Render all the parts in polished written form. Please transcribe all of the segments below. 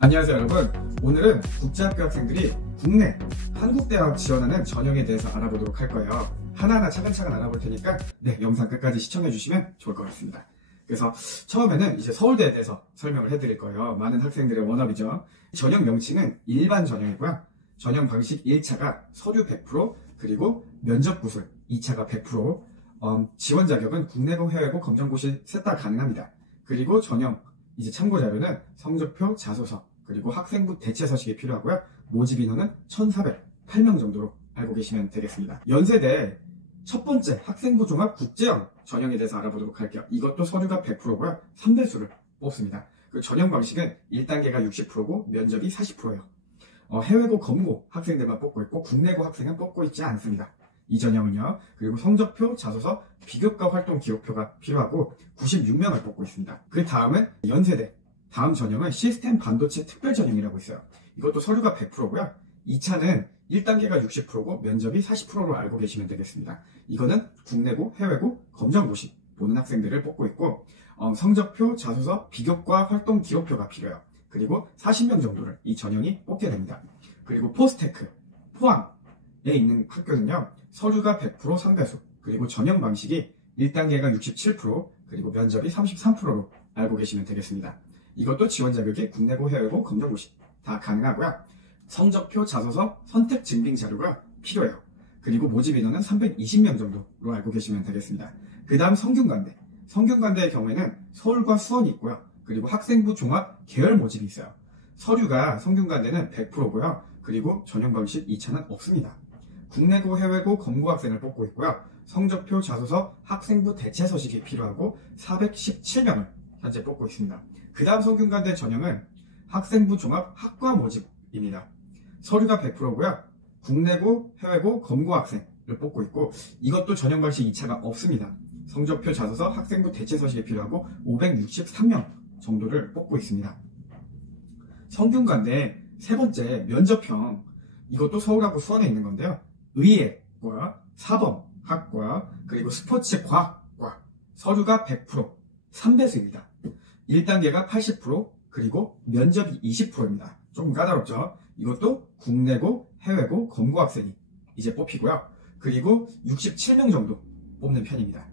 안녕하세요 여러분. 오늘은 국제학교 학생들이 국내 한국대학 지원하는 전형에 대해서 알아보도록 할 거예요. 하나하나 차근차근 알아볼 테니까 영상 끝까지 시청해 주시면 좋을 것 같습니다. 그래서 처음에는 이제 서울대에 대해서 설명을 해드릴 거예요. 많은 학생들의 원업이죠. 전형 명칭은 일반 전형이고요. 전형 방식 1차가 서류 100%, 그리고 면접 구술 2차가 100%, 지원 자격은 국내고 해외고 검정고시 셋 다 가능합니다. 그리고 전형 이제 참고 자료는 성적표, 자소서, 그리고 학생부 대체 서식이 필요하고요. 모집 인원은 1,408명 정도로 알고 계시면 되겠습니다. 연세대 첫 번째 학생부 종합 국제형 전형에 대해서 알아보도록 할게요. 이것도 서류가 100%고요. 3배수를 뽑습니다. 그 전형 방식은 1단계가 60%고 면접이 40%예요. 해외고 검고 학생들만 뽑고 있고 국내고 학생은 뽑고 있지 않습니다. 이 전형은요. 그리고 성적표, 자소서, 비교과 활동 기록표가 필요하고 96명을 뽑고 있습니다. 그 다음은 연세대 다음 전형은 시스템 반도체 특별 전형이라고 있어요. 이것도 서류가 100%고요. 2차는 1단계가 60%고 면접이 40%로 알고 계시면 되겠습니다. 이거는 국내고 해외고 검정고시 보는 학생들을 뽑고 있고 성적표, 자소서, 비교과 활동 기록표가 필요해요. 그리고 40명 정도를 이 전형이 뽑게 됩니다. 그리고 포스테크, 포항에 있는 학교는요. 서류가 100% 3배수, 그리고 전형 방식이 1단계가 67%, 그리고 면접이 33%로 알고 계시면 되겠습니다. 이것도 지원 자격이 국내고 해외고 검정고시 다 가능하고요. 성적표, 자소서, 선택 증빙 자료가 필요해요. 그리고 모집 인원은 320명 정도로 알고 계시면 되겠습니다. 그 다음 성균관대. 성균관대의 경우에는 서울과 수원이 있고요. 그리고 학생부 종합 계열 모집이 있어요. 서류가 성균관대는 100%고요. 그리고 전형 방식 2차는 없습니다. 국내고 해외고 검고 학생을 뽑고 있고요. 성적표, 자소서, 학생부 대체 서식이 필요하고 417명을 현재 뽑고 있습니다. 그 다음 성균관대 전형은 학생부 종합 학과 모집입니다. 서류가 100%고요. 국내고 해외고 검고 학생을 뽑고 있고 이것도 전형 방식 2차가 없습니다. 성적표, 자소서, 학생부 대체 서식이 필요하고 563명 정도를 뽑고 있습니다. 성균관대 세 번째 면접형, 이것도 서울하고 수원에 있는 건데요. 의예과, 사범학과, 그리고 스포츠과학과, 서류가 100%, 3배수입니다. 1단계가 80%, 그리고 면접이 20%입니다. 조금 까다롭죠? 이것도 국내고 해외고 검고 학생이 이제 뽑히고요. 그리고 67명 정도 뽑는 편입니다.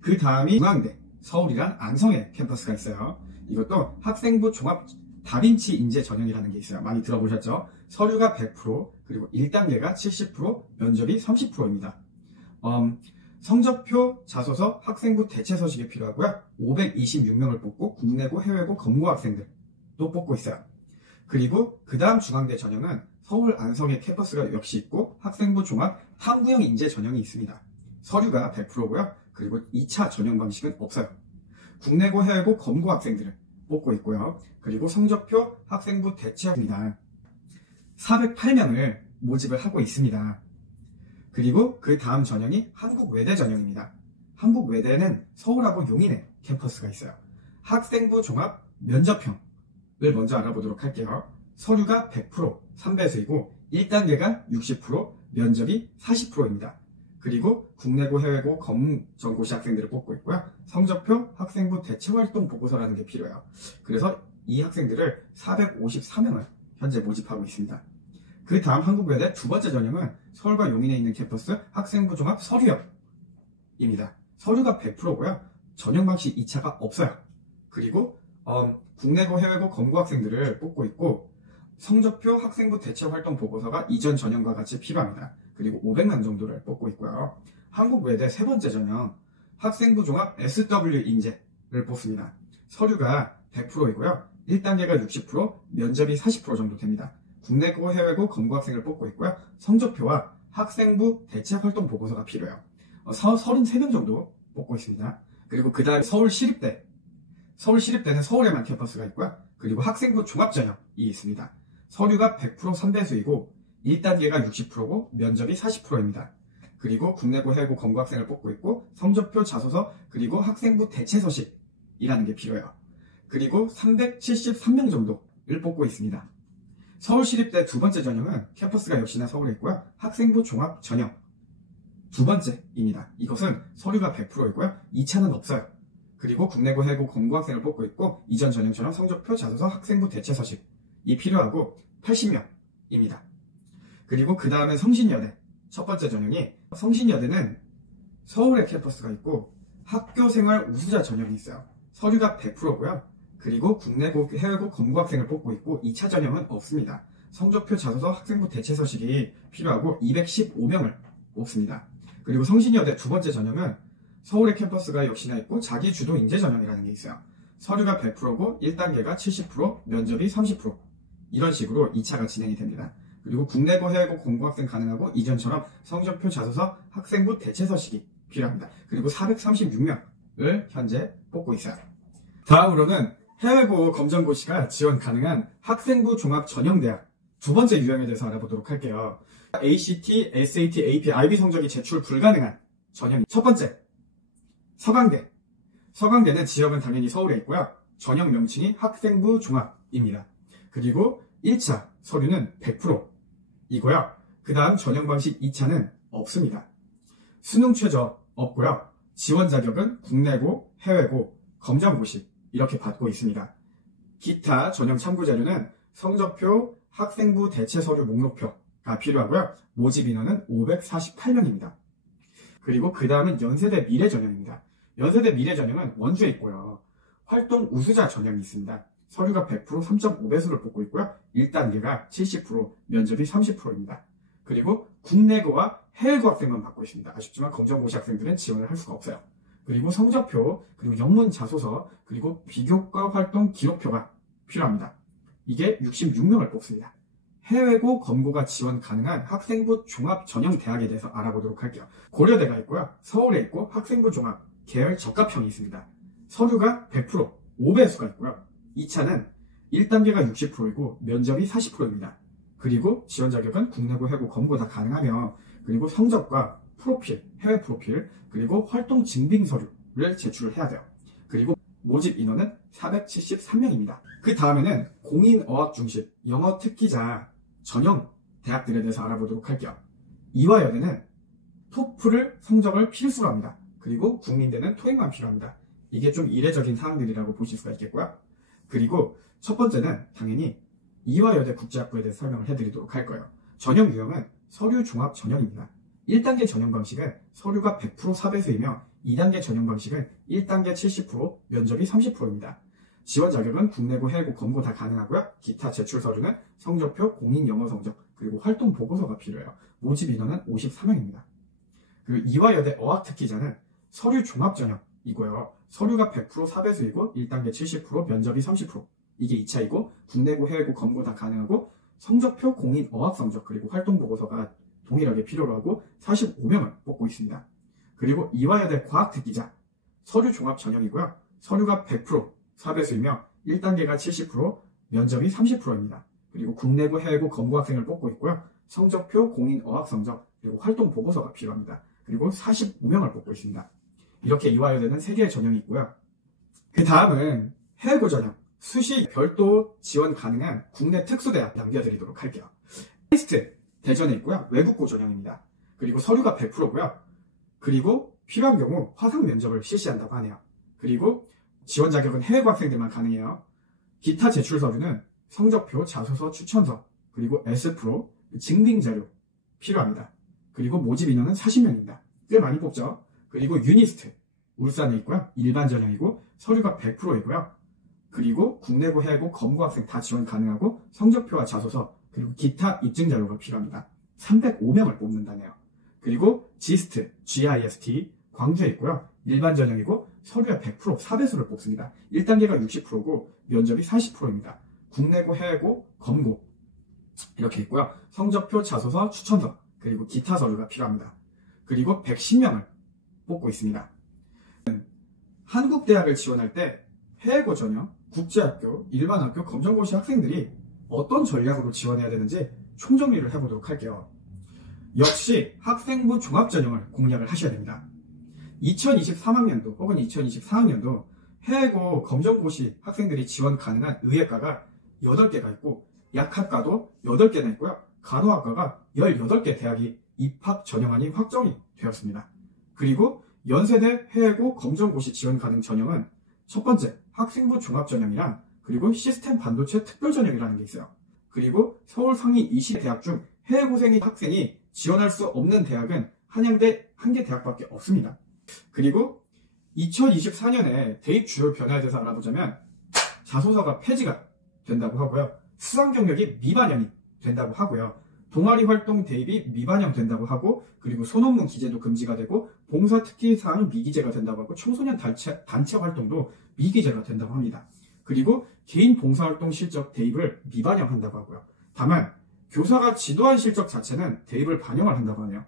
그 다음이 중앙대, 서울이랑 안성에 캠퍼스가 있어요. 이것도 학생부 종합 다빈치 인재 전형이라는 게 있어요. 많이 들어보셨죠? 서류가 100%, 그리고 1단계가 70%, 면접이 30%입니다. 성적표, 자소서, 학생부 대체 서식이 필요하고요. 526명을 뽑고 국내고 해외고 검고 학생들도 뽑고 있어요. 그리고 그 다음 중앙대 전형은 서울 안성에 캠퍼스가 역시 있고 학생부 종합 탐구형 인재 전형이 있습니다. 서류가 100%고요. 그리고 2차 전형 방식은 없어요. 국내고 해외고 검고 학생들을 뽑고 있고요. 그리고 성적표, 학생부 대체입니다. 408명을 모집을 하고 있습니다. 그리고 그 다음 전형이 한국외대 전형입니다. 한국외대는 서울하고 용인에 캠퍼스가 있어요. 학생부 종합 면접형을 먼저 알아보도록 할게요. 서류가 100%, 3배수이고 1단계가 60%, 면접이 40%입니다. 그리고 국내고 해외고 검정고시 학생들을 뽑고 있고요. 성적표, 학생부 대체활동 보고서라는 게 필요해요. 그래서 이 학생들을 454명을 현재 모집하고 있습니다. 그 다음 한국외대 두 번째 전형은 서울과 용인에 있는 캠퍼스 학생부 종합 서류형입니다. 서류가 100%고요. 전형 방식 2차가 없어요. 그리고 국내고 해외고 검고 학생들을 뽑고 있고 성적표, 학생부 대체활동 보고서가 이전 전형과 같이 필요합니다. 그리고 500명 정도를 뽑고 있고요. 한국외대 세 번째 전형 학생부 종합 SW 인재를 뽑습니다. 서류가 100%이고요. 1단계가 60%, 면접이 40% 정도 됩니다. 국내고 해외고 검고 학생을 뽑고 있고요. 성적표와 학생부 대체활동 보고서가 필요해요. 33명 정도 뽑고 있습니다. 그리고 그 다음 서울시립대. 서울시립대는 서울에만 캠퍼스가 있고요. 그리고 학생부 종합전형이 있습니다. 서류가 100% 3배수이고 1단계가 60%고 면접이 40%입니다. 그리고 국내고 해외고 검고 학생을 뽑고 있고 성적표, 자소서, 그리고 학생부 대체 서식이라는 게 필요해요. 그리고 373명 정도를 뽑고 있습니다. 서울시립대 두 번째 전형은 캠퍼스가 역시나 서울에 있고요. 학생부 종합 전형 두 번째입니다. 이것은 서류가 100%이고요. 2차는 없어요. 그리고 국내고 해고 검구학생을 뽑고 있고 이전 전형처럼 성적표, 자소서, 학생부 대체 서식이 필요하고 80명입니다. 그리고 그 다음에 성신여대 첫 번째 전형이 성신여대는 서울에 캠퍼스가 있고 학교생활 우수자 전형이 있어요. 서류가 100%고요. 그리고 국내고 해외고 검구학생을 뽑고 있고 2차 전형은 없습니다. 성적표, 자소서, 학생부 대체 서식이 필요하고 215명을 뽑습니다. 그리고 성신여대 두 번째 전형은 서울의 캠퍼스가 역시나 있고 자기주도 인재 전형이라는 게 있어요. 서류가 100%고 1단계가 70%, 면접이 30% 이런 식으로 2차가 진행이 됩니다. 그리고 국내고 해외고 공부학생 가능하고 이전처럼 성적표, 자소서, 학생부 대체 서식이 필요합니다. 그리고 436명을 현재 뽑고 있어요. 다음으로는 해외고 검정고시가 지원 가능한 학생부 종합 전형대학 두 번째 유형에 대해서 알아보도록 할게요. ACT, SAT, AP, IB 성적이 제출 불가능한 전형이 첫 번째, 서강대. 서강대는 지역은 당연히 서울에 있고요. 전형 명칭이 학생부 종합입니다. 그리고 1차 서류는 100%이고요. 그 다음 전형 방식 2차는 없습니다. 수능 최저 없고요. 지원 자격은 국내고, 해외고, 검정고시 이렇게 받고 있습니다. 기타 전형 참고 자료는 성적표, 학생부 대체 서류 목록표가 필요하고요. 모집 인원은 548명입니다. 그리고 그 다음은 연세대 미래 전형입니다. 연세대 미래 전형은 원주에 있고요. 활동 우수자 전형이 있습니다. 서류가 100% 3.5배수를 뽑고 있고요. 1단계가 70%, 면접이 30%입니다. 그리고 국내고와 해외고 학생만 받고 있습니다. 아쉽지만 검정고시 학생들은 지원을 할 수가 없어요. 그리고 성적표, 그리고 영문 자소서, 그리고 비교과 활동 기록표가 필요합니다. 이게 66명을 뽑습니다. 해외고 검고가 지원 가능한 학생부 종합 전형 대학에 대해서 알아보도록 할게요. 고려대가 있고요. 서울에 있고 학생부 종합 계열 적합형이 있습니다. 서류가 100%, 5배수가 있고요. 2차는 1단계가 60%이고 면접이 40%입니다. 그리고 지원 자격은 국내고 해고 검고 다 가능하며 그리고 성적과 프로필, 해외 프로필, 그리고 활동 증빙 서류를 제출을 해야 돼요. 그리고 모집 인원은 473명입니다. 그 다음에는 공인어학 중심 영어 특기자 전형 대학들에 대해서 알아보도록 할게요. 이화여대는 토플을 성적을 필수로 합니다. 그리고 국민대는 토익만 필요합니다. 이게 좀 이례적인 사항들이라고 보실 수가 있겠고요. 그리고 첫 번째는 당연히 이화여대 국제학부에 대해서 설명을 해드리도록 할 거예요. 전형 유형은 서류 종합 전형입니다. 1단계 전형 방식은 서류가 100% 4배수이며 2단계 전형 방식은 1단계 70%, 면접이 30%입니다. 지원 자격은 국내고 해외고 검고 다 가능하고요. 기타 제출 서류는 성적표, 공인 영어 성적, 그리고 활동 보고서가 필요해요. 모집 인원은 54명입니다. 그리고 이화여대 어학특기자는 서류 종합 전형이고요. 서류가 100% 4배수이고 1단계 70%, 면접이 30%. 이게 2차이고 국내고 해외고 검고 다 가능하고 성적표, 공인 어학 성적, 그리고 활동 보고서가 동일하게 필요로 하고 45명을 뽑고 있습니다. 그리고 이화여대 과학특기자 서류 종합 전형이고요. 서류가 100% 4배수이며 1단계가 70%, 면접이 30%입니다. 그리고 국내고 해외고 검고학생을 뽑고 있고요. 성적표, 공인 어학 성적, 그리고 활동 보고서가 필요합니다. 그리고 45명을 뽑고 있습니다. 이렇게 이화여대는 3개의 전형이 있고요. 그 다음은 해외고 전형, 수시 별도 지원 가능한 국내 특수대학 남겨드리도록 할게요. 테스트 대전에 있고요. 외국고 전형입니다. 그리고 서류가 100%고요. 그리고 필요한 경우 화상 면접을 실시한다고 하네요. 그리고 지원 자격은 해외고 학생들만 가능해요. 기타 제출 서류는 성적표, 자소서, 추천서, 그리고 S프로, 증빙자료 필요합니다. 그리고 모집 인원은 40명입니다. 꽤 많이 뽑죠. 그리고 유니스트, 울산에 있고요. 일반 전형이고 서류가 100%이고요. 그리고 국내고 해외고 검고 학생 다 지원 가능하고 성적표와 자소서, 그리고 기타 입증자료가 필요합니다. 305명을 뽑는다네요. 그리고 GIST, GIST, 광주에 있고요. 일반 전형이고 서류가 100% 4배수를 뽑습니다. 1단계가 60%고 면접이 40%입니다. 국내고 해외고 검고 이렇게 있고요. 성적표, 자소서, 추천서, 그리고 기타 서류가 필요합니다. 그리고 110명을 뽑고 있습니다. 한국대학을 지원할 때 해외고 전형, 국제학교, 일반학교, 검정고시 학생들이 어떤 전략으로 지원해야 되는지 총정리를 해보도록 할게요. 역시 학생부 종합전형을 공략을 하셔야 됩니다. 2023학년도 혹은 2024학년도 해외고 검정고시 학생들이 지원 가능한 의예과가 8개가 있고 약학과도 8개나 있고요. 간호학과가 18개 대학이 입학 전형안이 확정이 되었습니다. 그리고 연세대 해외고 검정고시 지원 가능 전형은 첫 번째 학생부 종합 전형이랑 그리고 시스템 반도체 특별 전형이라는 게 있어요. 그리고 서울 상위 20대학 중 해외고생인 학생이 지원할 수 없는 대학은 한양대 1개 대학밖에 없습니다. 그리고 2024년에 대입 주요 변화에 대해서 알아보자면 자소서가 폐지가 된다고 하고요. 수상 경력이 미반영이 된다고 하고요. 동아리 활동 대입이 미반영 된다고 하고, 그리고 소논문 기재도 금지가 되고, 봉사 특기 사항 미기재가 된다고 하고, 청소년 단체 활동도 미기재가 된다고 합니다. 그리고 개인 봉사활동 실적 대입을 미반영한다고 하고요. 다만 교사가 지도한 실적 자체는 대입을 반영을 한다고 하네요.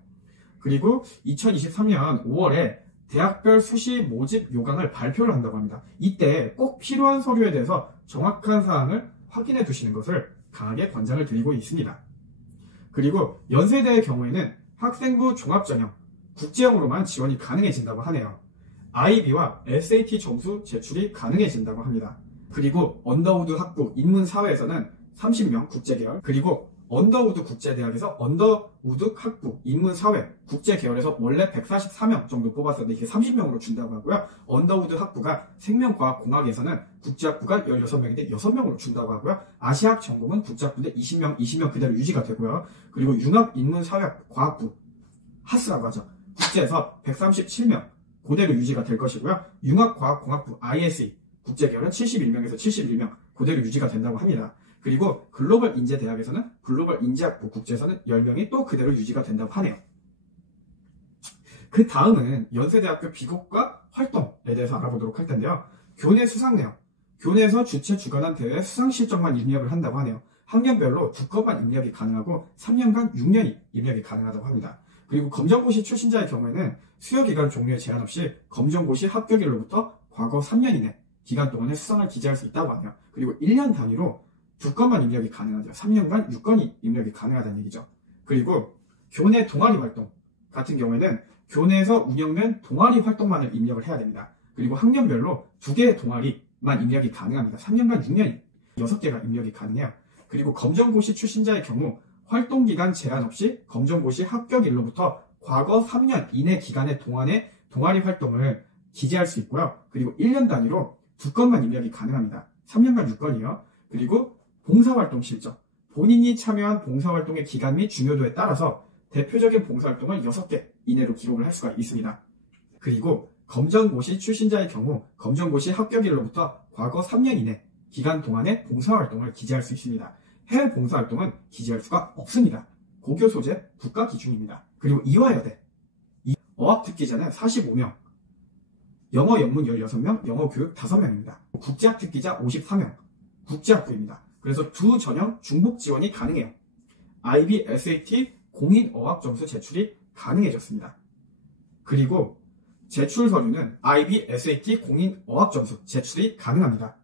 그리고 2023년 5월에 대학별 수시 모집 요강을 발표를 한다고 합니다. 이때 꼭 필요한 서류에 대해서 정확한 사항을 확인해 두시는 것을 강하게 권장을 드리고 있습니다. 그리고 연세대의 경우에는 학생부 종합전형, 국제형으로만 지원이 가능해진다고 하네요. IB와 SAT 점수 제출이 가능해진다고 합니다. 그리고 언더우드 학부 인문사회에서는 30명 국제계열, 그리고 언더우드 국제대학에서 언더우드 학부 인문사회 국제계열에서 원래 144명 정도 뽑았었는데 이게 30명으로 준다고 하고요. 언더우드 학부가 생명과학공학에서는 국제학부가 16명인데 6명으로 준다고 하고요. 아시아학 전공은 국제학부인데 20명 그대로 유지가 되고요. 그리고 융합인문사회과학부 하스라고 하죠. 국제에서 137명 그대로 유지가 될 것이고요. 융합과학공학부 ISE 국제계열은 71명에서 71명 그대로 유지가 된다고 합니다. 그리고 글로벌 인재대학에서는 글로벌 인재학부 국제에서는 10명이 또 그대로 유지가 된다고 하네요. 그 다음은 연세대학교 비교과 활동에 대해서 알아보도록 할 텐데요. 교내 수상 내용, 교내에서 주최 주관한 대회 수상 실적만 입력을 한다고 하네요. 학년별로 2건만 입력이 가능하고 3년간 6년이 입력이 가능하다고 합니다. 그리고 검정고시 출신자의 경우에는 수여기간 종류에 제한 없이 검정고시 합격일로부터 과거 3년 이내 기간 동안에 수상을 기재할 수 있다고 하네요. 그리고 1년 단위로 2건만 입력이 가능하죠. 3년간 6건이 입력이 가능하다는 얘기죠. 그리고 교내 동아리 활동 같은 경우에는 교내에서 운영된 동아리 활동만을 입력을 해야 됩니다. 그리고 학년별로 2개의 동아리만 입력이 가능합니다. 3년간 6년이 6개가 입력이 가능해요. 그리고 검정고시 출신자의 경우 활동기간 제한 없이 검정고시 합격일로부터 과거 3년 이내 기간의 동안에 동아리 활동을 기재할 수 있고요. 그리고 1년 단위로 2건만 입력이 가능합니다. 3년간 6건이요. 그리고 봉사활동 실적. 본인이 참여한 봉사활동의 기간 및 중요도에 따라서 대표적인 봉사활동을 6개 이내로 기록을 할 수가 있습니다. 그리고 검정고시 출신자의 경우 검정고시 합격일로부터 과거 3년 이내 기간 동안의 봉사활동을 기재할 수 있습니다. 해외 봉사활동은 기재할 수가 없습니다. 고교 소재 국가 기준입니다. 그리고 이화여대 어학특기자는 45명, 영어 영문 16명, 영어 교육 5명입니다. 국제학 특기자 54명, 국제학부입니다. 그래서 두 전형 중복 지원이 가능해요. IB, SAT 공인 어학 점수 제출이 가능해졌습니다. 그리고 제출 서류는 IB, SAT 공인 어학 점수 제출이 가능합니다.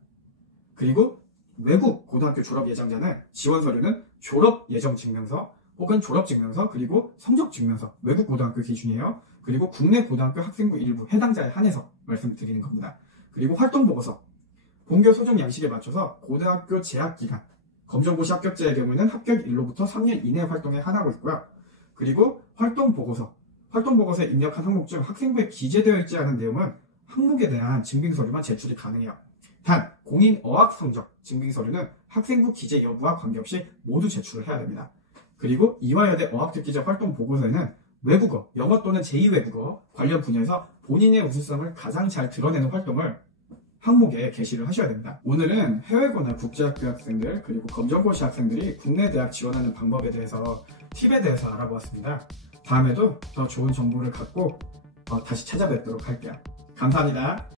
그리고 외국 고등학교 졸업 예정자는 지원 서류는 졸업 예정 증명서 혹은 졸업 증명서 그리고 성적 증명서 외국 고등학교 기준이에요. 그리고 국내 고등학교 학생부 일부 해당자에 한해서 말씀드리는 겁니다. 그리고 활동 보고서 본교 소정 양식에 맞춰서 고등학교 재학 기간 검정고시 합격자의 경우에는 합격일로부터 3년 이내 활동에 한하고 있고요. 그리고 활동 보고서에 입력한 항목 중 학생부에 기재되어 있지 않은 내용은 항목에 대한 증빙서류만 제출이 가능해요. 단 공인 어학 성적 증빙서류는 학생부 기재 여부와 관계없이 모두 제출을 해야 됩니다. 그리고 이화여대 어학특기자 활동 보고서에는 외국어, 영어 또는 제2외국어 관련 분야에서 본인의 우수성을 가장 잘 드러내는 활동을 항목에 게시를 하셔야 됩니다. 오늘은 해외고나 국제학교 학생들 그리고 검정고시 학생들이 국내 대학 지원하는 방법에 대해서 팁에 대해서 알아보았습니다. 다음에도 더 좋은 정보를 갖고 다시 찾아뵙도록 할게요. 감사합니다.